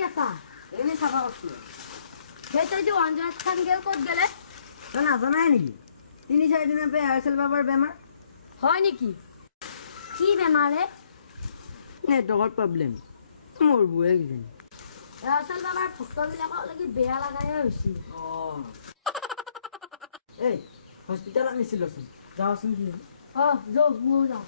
কৰি আছা? এনেই চাফা কৰিছোঁ। সেই তই যে অঞ্জনা খান গেল ক'ত গেলে? তই নাজানাই নেকি? 3-4 দিনৰ পৰা এয়াৰচেল বাবাৰ বেমাৰ। হয় নেকি? কি বেমাৰ হে? নেটৱৰ্কৰ প্ৰব্লেম। মোৰ বুঢ়ে কিজানি। এয়াৰচেল বাবাৰ ভক্তবিলাকক লাগি বেয়া লাগাহে হৈছিল। এই হস্পিটেলত নিছিলোচোন, যাওঁচোন কি যৌ ময়ো যাওঁ।